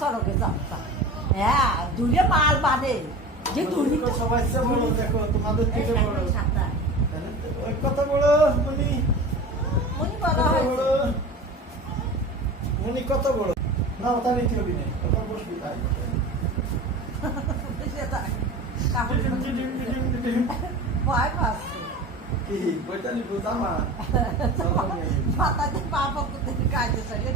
সড়কে যাও। হ্যাঁ দূরে মাল বাঁধে যে দূরে সবাই বড় দেখো তোমাদের থেকে বড় ওই কত বড় মনি মনি বড় কত হয়েছে। বড় মনি কত বড় না ওটা নিতে হবে না ওটা বসবি তাই ভয় পাচ্ছে কি বইটা নিবো জামা মাথাতে পা পকতে কাজে সারিয়ে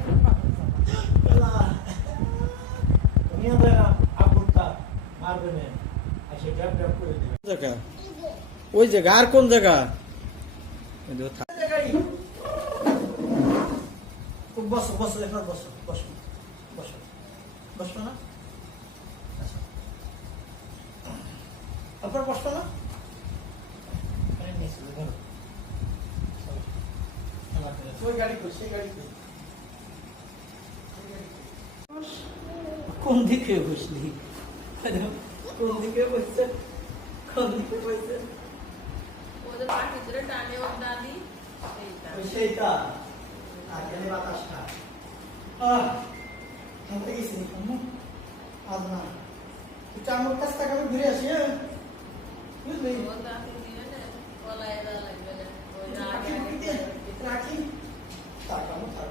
নিয়ে দেয় আপুরটা মারবে না এসে ড্যাপ ড্যাপ করে দেবে জায়গা ওই জায়গা আর কোন জায়গা বসো বসো এবার বসো বসো বসো বসো না আপনার বসো না ওই গাড়ি কই সেই গাড়ি কই কোন দিকে বসলি কোন দিকে বসছে কোন দিকে বসছে ওদের পার ভিতরে টানে ওর দাদি সেইটা আগে বাতাসটা হাতে গেছি আজ না এটা আমার কাছ থেকে আমি ঘুরে আসি হ্যাঁ বুঝলি ওর দাদি দিয়ে না গলায় এরা লাগবে না ওই রাখি রাখি থাক আমি থাক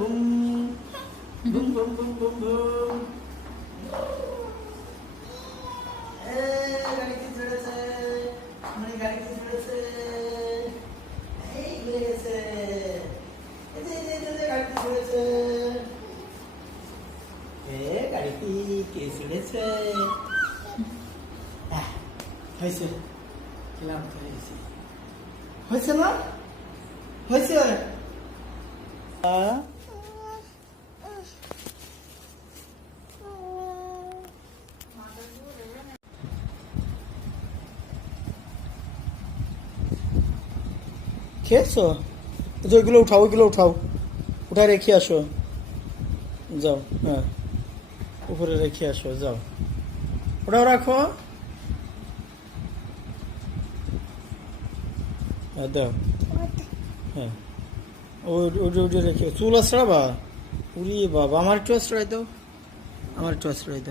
boom boom boom boom boom boom গাড়ি কি ছেড়েছে মানে গাড়ি কি ছেড়েছে এই ঘুরে গেছে গাড়ি কি ছেড়েছে গাড়ি কি কে ছেড়েছে হয়েছে খেলাম খেলেছি হয়েছে না হয়েছে খেয়েছো ওইগুলো উঠাও ওইগুলো উঠাও উঠায় রেখে আসো যাও হ্যাঁ উপরে রেখে আসো যাও ওটাও রাখো দাও হ্যাঁ ওই রেখে চুল আশ্রাবা উড়িয়ে বাবা আমার একটু আশ্রয় দাও আমার একটু আশ্রয় দাও